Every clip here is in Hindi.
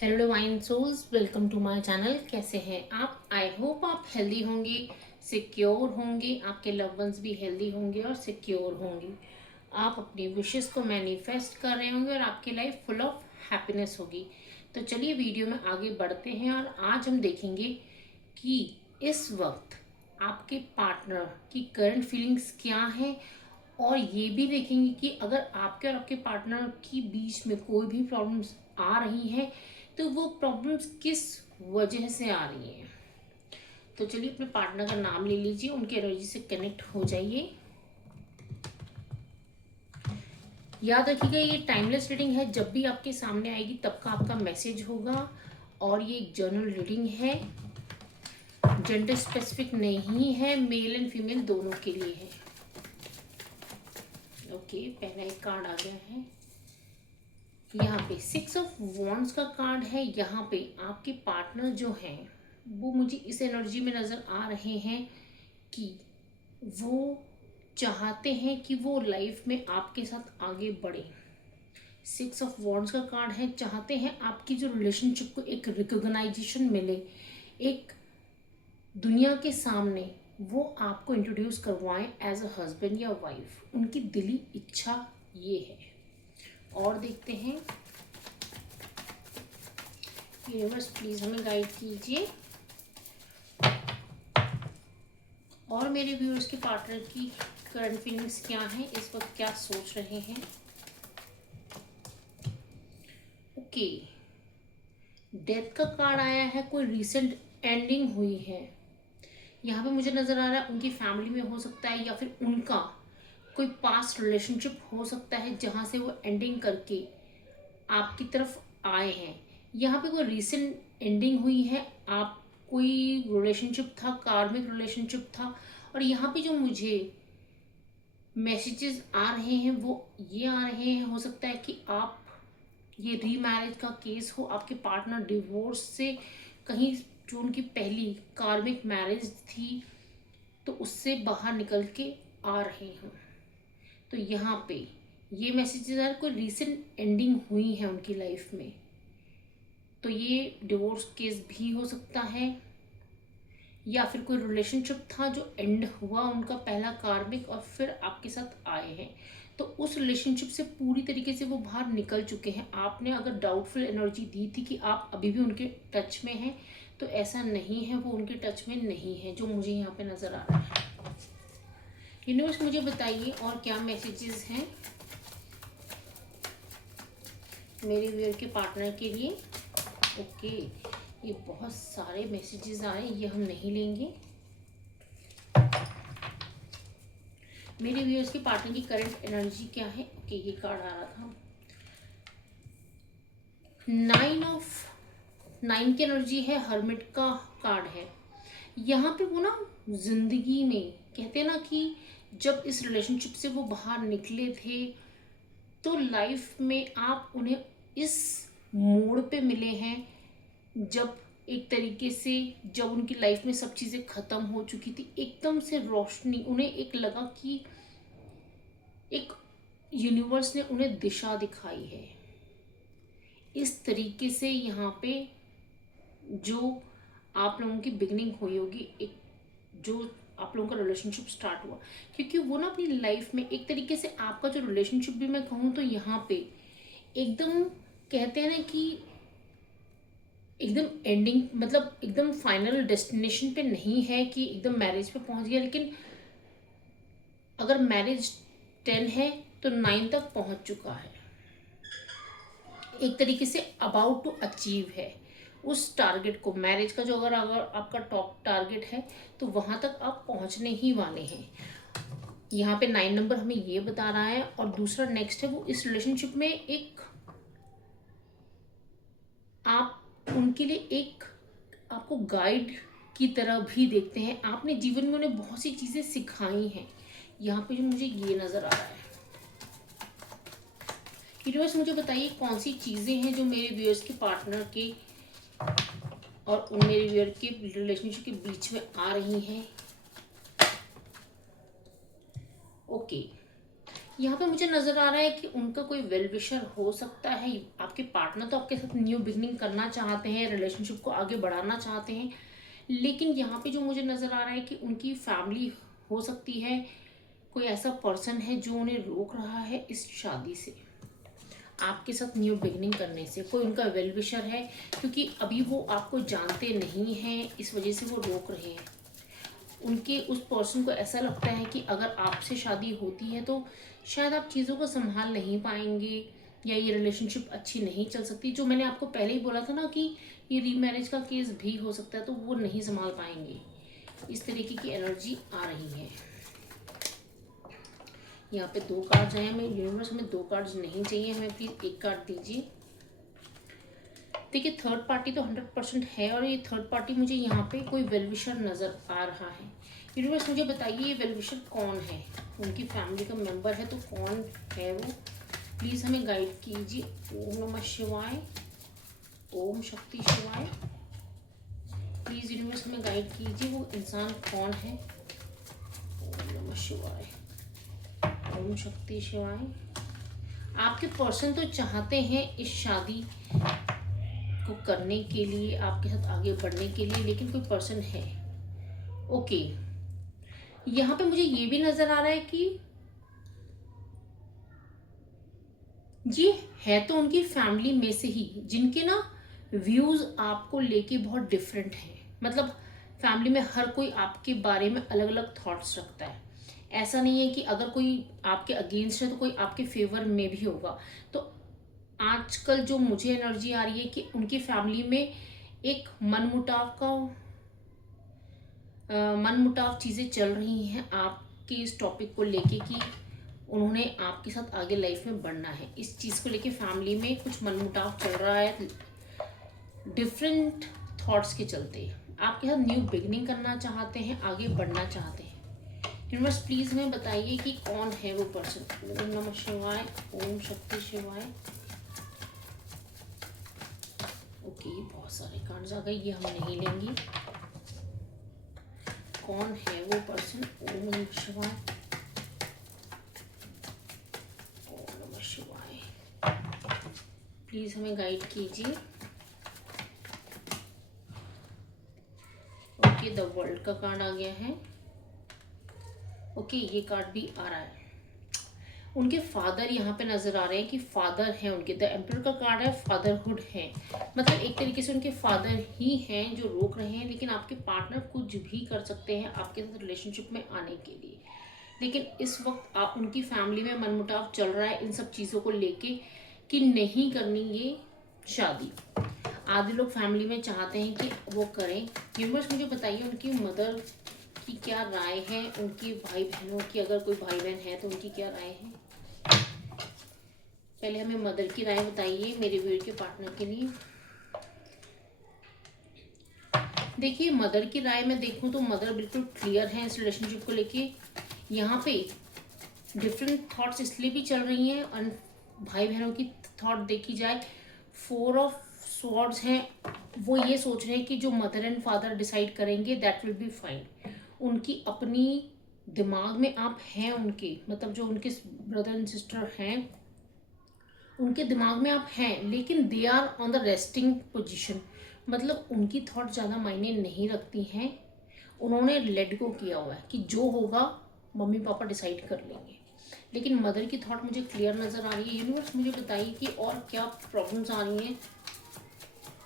Hello divine souls, welcome to my channel. कैसे हैं आप? आई होप आप हेल्दी होंगे, सिक्योर होंगे, आपके लव वंस भी हेल्दी होंगे और सिक्योर होंगे। आप अपनी विशेस को मैनिफेस्ट कर रहे होंगे और आपकी लाइफ फुल ऑफ हैप्पीनेस होगी। तो चलिए वीडियो में आगे बढ़ते हैं और आज हम देखेंगे कि इस वक्त आपके पार्टनर की करंट फीलिंग्स क्या हैं, और ये भी देखेंगे कि अगर आपके और आपके पार्टनर के बीच में कोई भी प्रॉब्लम्स आ रही हैं तो वो प्रॉब्लम्स किस वजह से आ रही हैं। तो चलिए अपने पार्टनर का नाम ले लीजिए, उनके एनर्जी से कनेक्ट हो जाइए। याद रखिएगा ये टाइमलेस रीडिंग है, जब भी आपके सामने आएगी तब का आपका मैसेज होगा। और ये एक जर्नल रीडिंग है, जेंडर स्पेसिफिक नहीं है, मेल एंड फीमेल दोनों के लिए है। ओके, पहला एक कार्ड आ गया है। यहाँ पे 6 ऑफ वॉन्ड्स का कार्ड है। यहाँ पे आपके पार्टनर जो हैं वो मुझे इस एनर्जी में नज़र आ रहे हैं कि वो चाहते हैं कि वो लाइफ में आपके साथ आगे बढ़े। 6 ऑफ वॉन्ड्स का कार्ड है, चाहते हैं आपकी जो रिलेशनशिप को एक रिकॉग्नाइजेशन मिले, एक दुनिया के सामने वो आपको इंट्रोड्यूस करवाएं एज अ हस्बैंड या वाइफ। उनकी दिली इच्छा ये है। और देखते हैं, यूनिवर्स प्लीज हमें गाइड कीजिए और मेरे व्यूअर्स के पार्टनर की करंट फीलिंग्स क्या हैं, इस वक्त क्या सोच रहे हैं। ओके, डेथ का कार्ड आया है, कोई रिसेंट एंडिंग हुई है। यहाँ पे मुझे नज़र आ रहा है उनकी फैमिली में हो सकता है या फिर उनका कोई पास्ट रिलेशनशिप हो सकता है जहाँ से वो एंडिंग करके आपकी तरफ आए हैं। यहाँ पे कोई रिसेंट एंडिंग हुई है, आप कोई रिलेशनशिप था, कार्मिक रिलेशनशिप था। और यहाँ पे जो मुझे मैसेजेस आ रहे हैं वो ये आ रहे हैं, हो सकता है कि आप ये रीमैरिज का केस हो, आपके पार्टनर डिवोर्स से कहीं, जो उनकी पहली कार्मिक मैरिज थी तो उससे बाहर निकल के आ रहे हैं। तो यहाँ पे ये मैसेजेस आ, कोई रिसेंट एंडिंग हुई है उनकी लाइफ में, तो ये डिवोर्स केस भी हो सकता है या फिर कोई रिलेशनशिप था जो एंड हुआ उनका पहला कार्मिक और फिर आपके साथ आए हैं। तो उस रिलेशनशिप से पूरी तरीके से वो बाहर निकल चुके हैं। आपने अगर डाउटफुल एनर्जी दी थी कि आप अभी भी उनके टच में हैं, तो ऐसा नहीं है, वो उनके टच में नहीं है, जो मुझे यहाँ पे नज़र आ रहा है। यूनिवर्स मुझे बताइए और क्या मैसेजेस हैं मेरे व्यूअर के पार्टनर के लिए। ओके, ये बहुत सारे मैसेजेस आए, ये हम नहीं लेंगे। मेरे व्यूअर्स के पार्टनर की करंट एनर्जी क्या है। ओके, ये कार्ड आ रहा था, 9 की एनर्जी है, हर्मिट का कार्ड है। यहाँ पे वो ना जिंदगी में कहते हैं ना कि जब इस रिलेशनशिप से वो बाहर निकले थे तो लाइफ में आप उन्हें इस मोड़ पे मिले हैं जब एक तरीके से, जब उनकी लाइफ में सब चीज़ें ख़त्म हो चुकी थी, एकदम से रोशनी उन्हें एक लगा कि एक यूनिवर्स ने उन्हें दिशा दिखाई है। इस तरीके से यहाँ पे जो आप लोगों की बिगनिंग हुई होगी, एक जो आप लोगों का रिलेशनशिप स्टार्ट हुआ, क्योंकि वो ना अपनी लाइफ में एक तरीके से आपका जो रिलेशनशिप भी मैं कहूँ तो यहाँ पे एकदम कहते हैं ना कि एकदम एंडिंग, मतलब एकदम फाइनल डेस्टिनेशन पे नहीं है कि एकदम मैरिज पे पहुंच गया, लेकिन अगर मैरिज 10 है तो 9 तक पहुंच चुका है। एक तरीके से अबाउट टू अचीव है उस टारगेट को, मैरिज का जो अगर अगर आपका टॉप टारगेट है तो वहां तक आप पहुंचने ही वाले हैं। यहाँ पे 9 नंबर हमें ये बता रहा है। और दूसरा नेक्स्ट है, वो इस रिलेशनशिप में एक आप उनके लिए एक आपको गाइड की तरह भी देखते हैं। आपने जीवन में उन्हें बहुत सी चीज़ें सिखाई हैं। यहाँ पे जो मुझे ये नज़र आ रहा है, यूनिवर्स मुझे बताइए कौन सी चीज़ें हैं जो मेरे व्यूअर्स के पार्टनर के और उन मेरे व्यूअर के रिलेशनशिप के बीच में आ रही हैं। ओके, यहाँ पे मुझे नज़र आ रहा है कि उनका कोई वेल विशर हो सकता है। आपके पार्टनर तो आपके साथ न्यू बिगनिंग करना चाहते हैं, रिलेशनशिप को आगे बढ़ाना चाहते हैं, लेकिन यहाँ पे जो मुझे नज़र आ रहा है कि उनकी फैमिली हो सकती है, कोई ऐसा पर्सन है जो उन्हें रोक रहा है इस शादी से, आपके साथ न्यू बिगनिंग करने से। कोई उनका वेल विशर है, क्योंकि अभी वो आपको जानते नहीं हैं, इस वजह से वो रोक रहे हैं। उनके उस पर्सन को ऐसा लगता है कि अगर आपसे शादी होती है तो शायद आप चीज़ों को संभाल नहीं पाएंगे, या ये रिलेशनशिप अच्छी नहीं चल सकती। जो मैंने आपको पहले ही बोला था ना कि ये रीमैरिज का केस भी हो सकता है, तो वो नहीं संभाल पाएंगे। इस तरीके की एनर्जी आ रही है। यहाँ पे 2 कार्ड्स हैं। हमें यूनिवर्स, हमें 2 कार्ड्स नहीं चाहिए, हमें प्लीज़ 1 कार्ड दीजिए। देखिए, थर्ड पार्टी तो 100% है, और ये थर्ड पार्टी मुझे यहाँ पे कोई वेलविशर नज़र आ रहा है। यूनिवर्स मुझे बताइए ये वेलविशर कौन है, उनकी फैमिली का मेंबर है तो कौन है वो, प्लीज़ हमें गाइड कीजिए। ओम नमः शिवाय, ओम शक्ति शिवाय। प्लीज़ यूनिवर्स हमें गाइड कीजिए वो इंसान कौन है। ओम नमः शिवाय, ओम शक्ति शिवाय। आपके पर्सन तो चाहते हैं इस शादी को करने के लिए, आपके साथ आगे बढ़ने के लिए, लेकिन कोई पर्सन है। ओके, यहाँ पे मुझे ये भी नज़र आ रहा है कि ये है तो उनकी फैमिली में से ही, जिनके ना व्यूज़ आपको लेके बहुत डिफरेंट हैं। मतलब फैमिली में हर कोई आपके बारे में अलग अलग थॉट्स रखता है। ऐसा नहीं है कि अगर कोई आपके अगेंस्ट है तो कोई आपके फेवर में भी होगा। तो आजकल जो मुझे एनर्जी आ रही है कि उनकी फैमिली में एक मनमुटाव चीज़ें चल रही हैं आपके इस टॉपिक को लेके, कि उन्होंने आपके साथ आगे लाइफ में बढ़ना है। इस चीज़ को लेके फैमिली में कुछ मनमुटाव चल रहा है, डिफरेंट थॉट्स के चलते। आपके साथ न्यू बिगनिंग करना चाहते हैं, आगे बढ़ना चाहते हैं। यूनिवर्स प्लीज़ हमें बताइए कि कौन है वो पर्सन। ओम नमः शिवाय, ओम शक्ति शिवाय। ओके, बहुत सारे कार्ड्स आ गए, ये हम नहीं लेंगे। कौन है वो पर्सन। ओम नमः शिवाय, ओम नमः शिवाय। प्लीज हमें गाइड कीजिए। ओके, द वर्ल्ड का कार्ड आ गया है। ओके, ये कार्ड भी आ रहा है। उनके फादर यहाँ पे नजर आ रहे हैं कि फादर हैं उनके। द एम्परर का कार्ड है, फादरहुड है। मतलब एक तरीके से उनके फादर ही हैं जो रोक रहे हैं, लेकिन आपके पार्टनर कुछ भी कर सकते हैं आपके साथ रिलेशनशिप में आने के लिए। लेकिन इस वक्त आप उनकी फैमिली में मनमुटाव चल रहा है इन सब चीज़ों को लेके कि नहीं करनी ये शादी। आधे लोग फैमिली में चाहते हैं कि वो करें। यूनिवर्स मुझे बताइए उनकी मदर की क्या राय है, उनकी भाई बहनों की, अगर कोई भाई बहन है तो उनकी क्या राय है। पहले हमें मदर की राय बताइए मेरे व्यूअर के पार्टनर के लिए। देखिए, मदर की राय में देखूं तो मदर बिल्कुल क्लियर है इस रिलेशनशिप को लेके। यहाँ पे डिफरेंट थॉट्स इसलिए भी चल रही हैं, और भाई बहनों की थॉट देखी जाए, 4 ऑफ स्वॉर्ड्स हैं। वो ये सोच रहे हैं कि जो मदर एंड फादर डिसाइड करेंगे दैट विल बी फाइन। उनकी अपनी दिमाग में आप हैं उनके, मतलब जो उनके ब्रदर एंड सिस्टर हैं उनके दिमाग में आप हैं, लेकिन they are on the resting position. मतलब उनकी थॉट ज़्यादा मायने नहीं रखती हैं। उन्होंने लेट गो किया हुआ है कि जो होगा मम्मी पापा डिसाइड कर लेंगे। लेकिन मदर की थॉट मुझे क्लियर नज़र आ रही है। यूनिवर्स मुझे बताइए कि और क्या प्रॉब्लम्स आ रही हैं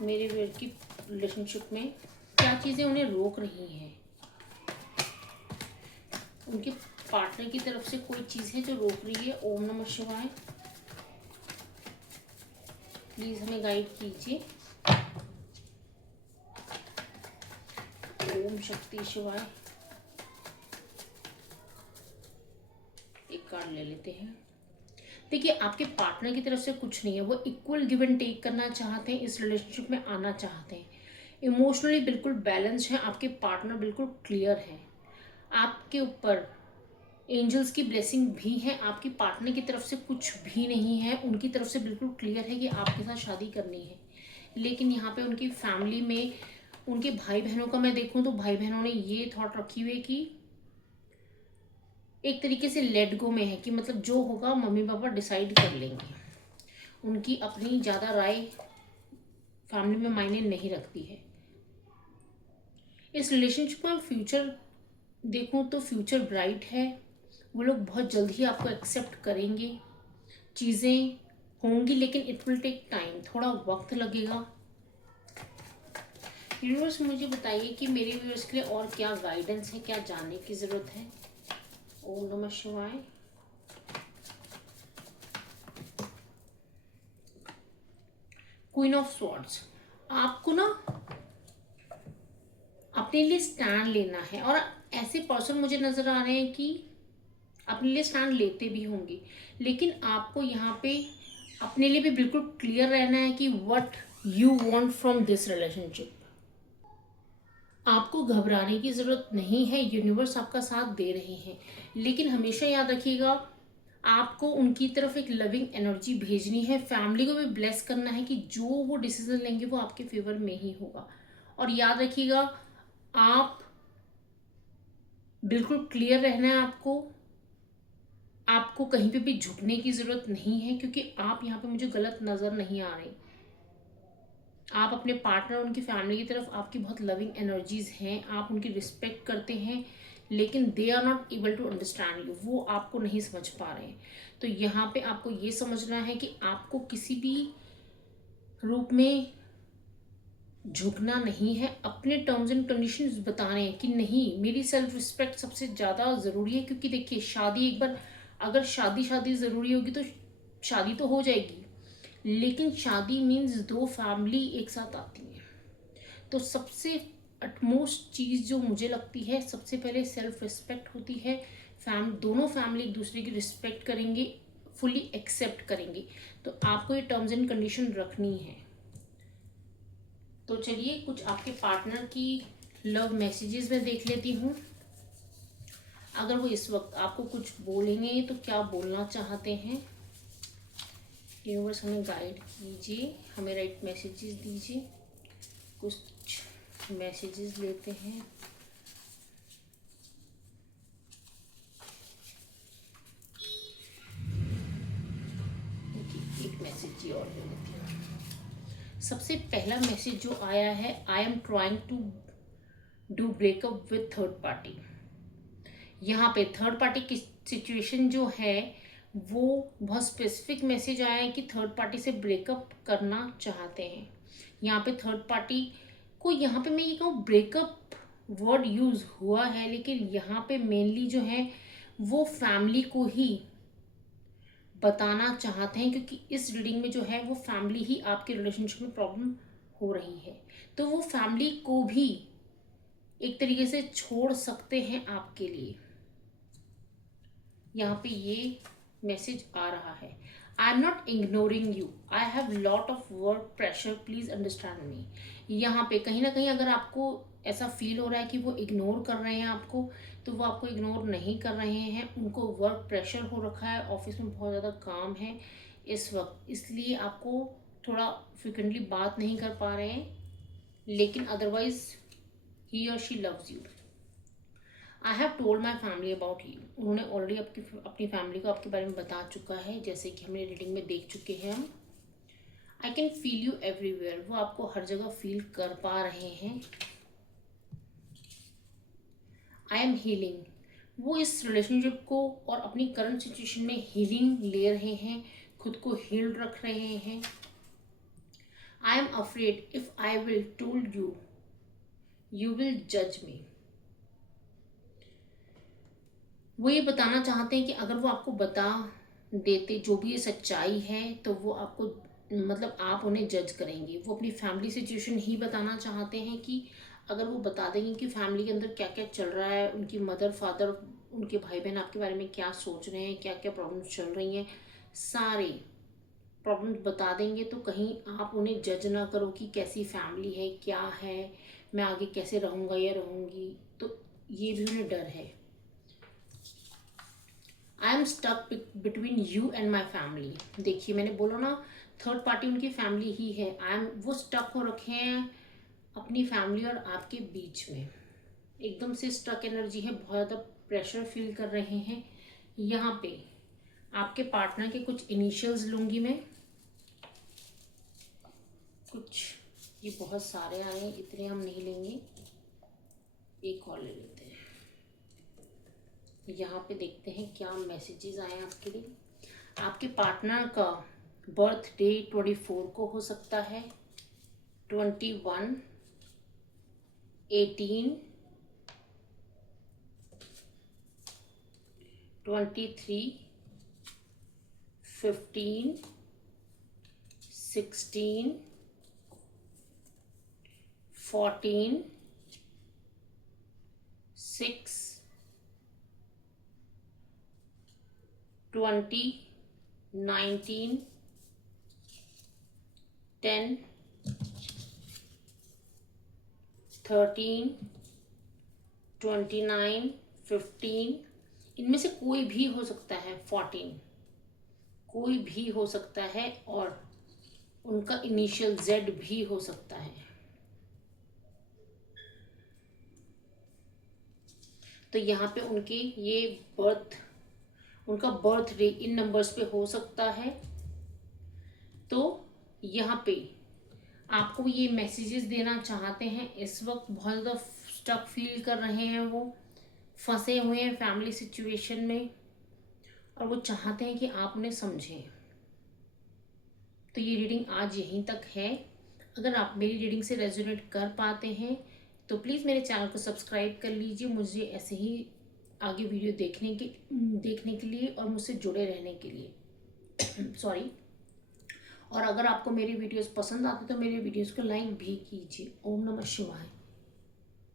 मेरे वेयर की रिलेशनशिप में, क्या चीज़ें उन्हें रोक रही हैं। उनके पार्टनर की तरफ से कोई चीज़ है जो रोक रही है। ओम नमः शिवाय, प्लीज़ हमें गाइड कीजिए। ओम शक्ति शिवाय। एक कार्ड ले लेते हैं। देखिए, आपके पार्टनर की तरफ से कुछ नहीं है, वो इक्वल गिव एंड टेक करना चाहते हैं, इस रिलेशनशिप में आना चाहते हैं। इमोशनली बिल्कुल बैलेंस्ड हैं आपके पार्टनर, बिल्कुल क्लियर हैं। आपके ऊपर एंजल्स की ब्लेसिंग भी है। आपकी पार्टनर की तरफ से कुछ भी नहीं है, उनकी तरफ से बिल्कुल क्लियर है कि आपके साथ शादी करनी है। लेकिन यहाँ पे उनकी फैमिली में उनके भाई बहनों का मैं देखूँ तो भाई बहनों ने ये थॉट रखी हुई है कि एक तरीके से लेट गो में है कि मतलब जो होगा मम्मी पापा डिसाइड कर लेंगे, उनकी अपनी ज़्यादा राय फैमिली में मायने नहीं रखती है। इस रिलेशनशिप में फ्यूचर देखूं तो फ्यूचर ब्राइट है। वो लोग बहुत जल्द ही आपको एक्सेप्ट करेंगे। चीज़ें होंगी लेकिन इट विल टेक टाइम, थोड़ा वक्त लगेगा। यूनिवर्स मुझे बताइए कि मेरे व्यूअर्स के लिए और क्या गाइडेंस है, क्या जानने की ज़रूरत है। ओम नमः शिवाय। क्वीन ऑफ स्वॉर्ड्स, आपको ना अपने लिए स्टैंड लेना है, और ऐसे पर्सन मुझे नज़र आ रहे हैं कि अपने लिए स्टैंड लेते भी होंगे, लेकिन आपको यहाँ पे अपने लिए भी बिल्कुल क्लियर रहना है कि what you want from this relationship. आपको घबराने की ज़रूरत नहीं है, यूनिवर्स आपका साथ दे रहे हैं, लेकिन हमेशा याद रखिएगा आपको उनकी तरफ एक लविंग एनर्जी भेजनी है। फैमिली को भी ब्लेस करना है कि जो वो डिसीजन लेंगे वो आपके फेवर में ही होगा। और याद रखिएगा आप बिल्कुल क्लियर रहना है। आपको कहीं पे भी झुकने की ज़रूरत नहीं है, क्योंकि आप यहाँ पे मुझे गलत नज़र नहीं आ रहे। आप अपने पार्टनर, उनकी फैमिली की तरफ आपकी बहुत लविंग एनर्जीज हैं, आप उनकी रिस्पेक्ट करते हैं, लेकिन they are not able to understand you, वो आपको नहीं समझ पा रहे हैं। तो यहाँ पे आपको ये समझना है कि आपको किसी भी रूप में झुकना नहीं है। अपने टर्म्स एंड कंडीशंस बताने हैं कि नहीं, मेरी सेल्फ रिस्पेक्ट सबसे ज़्यादा ज़रूरी है। क्योंकि देखिए, शादी एक बार, अगर शादी शादी ज़रूरी होगी तो शादी तो हो जाएगी, लेकिन शादी मीन्स दो फैमिली एक साथ आती हैं। तो सबसे अटमोस्ट चीज़ जो मुझे लगती है, सबसे पहले सेल्फ रिस्पेक्ट होती है। दोनों फैमिली एक दूसरे की रिस्पेक्ट करेंगे, फुली एक्सेप्ट करेंगे। तो आपको ये टर्म्स एंड कंडीशन रखनी है। तो चलिए कुछ आपके पार्टनर की लव मैसेजेस में देख लेती हूँ। अगर वो इस वक्त आपको कुछ बोलेंगे तो क्या बोलना चाहते हैं। यूनिवर्स हमें गाइड कीजिए, हमें राइट मैसेजेस दीजिए। कुछ मैसेजेस लेते हैं। एक मैसेज ये और ले लेती हूँ। सबसे पहला मैसेज जो आया है, I am trying to do breakup with third party. यहाँ पे थर्ड पार्टी की सिचुएशन जो है वो बहुत स्पेसिफिक मैसेज आया है कि थर्ड पार्टी से ब्रेकअप करना चाहते हैं। यहाँ पे थर्ड पार्टी को, यहाँ पे मैं ये कहूँ ब्रेकअप वर्ड यूज़ हुआ है, लेकिन यहाँ पे मेनली जो है वो फैमिली को ही बताना चाहते हैं, क्योंकि इस रीडिंग में जो है वो फैमिली ही आपके रिलेशनशिप में प्रॉब्लम हो रही है। तो वो फैमिली को भी एक तरीके से छोड़ सकते हैं आपके लिए। यहाँ पे ये मैसेज आ रहा है, I am not ignoring you, I have lot of work pressure, please understand me. यहाँ पे कहीं ना कहीं अगर आपको ऐसा फील हो रहा है कि वो इग्नोर कर रहे हैं आपको, तो वो आपको इग्नोर नहीं कर रहे हैं। उनको वर्क प्रेशर हो रखा है, ऑफिस में बहुत ज़्यादा काम है इस वक्त, इसलिए आपको थोड़ा फ्रिक्वेंटली बात नहीं कर पा रहे हैं, लेकिन अदरवाइज ही और she loves you. I have told my family about you, उन्होंने ऑलरेडी अपनी फैमिली को आपके बारे में बता चुका है, जैसे कि हमने रीडिंग में देख चुके हैं हम। I can feel you everywhere, वो आपको हर जगह फील कर पा रहे हैं। आई एम हीलिंग, वो इस रिलेशनशिप को और अपनी करंट सिचुएशन में हीलिंग ले रहे हैं, खुद को हील्ड रख रहे हैं। I am afraid if I will told you, you will जज मी। वो ये बताना चाहते हैं कि अगर वो आपको बता देते जो भी ये सच्चाई है, तो वो आपको, मतलब आप उन्हें जज करेंगे। वो अपनी फैमिली सिचुएशन ही बताना चाहते हैं कि अगर वो बता देंगे कि फैमिली के अंदर क्या क्या चल रहा है, उनकी मदर फादर, उनके भाई बहन आपके बारे में क्या सोच रहे हैं, क्या क्या प्रॉब्लम्स चल रही हैं, सारे प्रॉब्लम्स बता देंगे, तो कहीं आप उन्हें जज ना करो कि कैसी फैमिली है, क्या है, मैं आगे कैसे रहूँगा या रहूँगी। तो ये भी उन्हें डर है। I am stuck between you and my family. देखिए मैंने बोला ना, थर्ड पार्टी उनकी फैमिली ही है। वो स्टक हो रखे हैं अपनी फैमिली और आपके बीच में, एकदम से स्टक एनर्जी है, बहुत ज़्यादा प्रेशर फील कर रहे हैं। यहाँ पे आपके पार्टनर के कुछ इनिशियल्स लूँगी मैं, कुछ, ये बहुत सारे आए हैं, इतने हम नहीं लेंगे, एक और ले लेते हैं। यहाँ पे देखते हैं क्या मैसेजेस आए हैं आपके लिए। आपके पार्टनर का बर्थडे 24 को हो सकता है, 21, 18, 23, 15, 16, 14, 6, 20, 19, 10, 13, 29, 15, इनमें से कोई भी हो सकता है, 14, कोई भी हो सकता है, और उनका इनिशियल जेड भी हो सकता है। तो यहाँ पे उनके ये उनका बर्थ डे इन नंबर्स पे हो सकता है। तो यहाँ पे आपको ये मैसेजेस देना चाहते हैं, इस वक्त बहुत ज़्यादा स्टक फील कर रहे हैं, वो फंसे हुए हैं फैमिली सिचुएशन में, और वो चाहते हैं कि आप उन्हें समझें। तो ये रीडिंग आज यहीं तक है। अगर आप मेरी रीडिंग से रेजोनेट कर पाते हैं तो प्लीज़ मेरे चैनल को सब्सक्राइब कर लीजिए, मुझे ऐसे ही आगे वीडियो देखने के लिए और मुझसे जुड़े रहने के लिए सॉरी। और अगर आपको मेरी वीडियोस पसंद आती तो मेरी वीडियोस को लाइक भी कीजिए। ओम नमः शिवाय।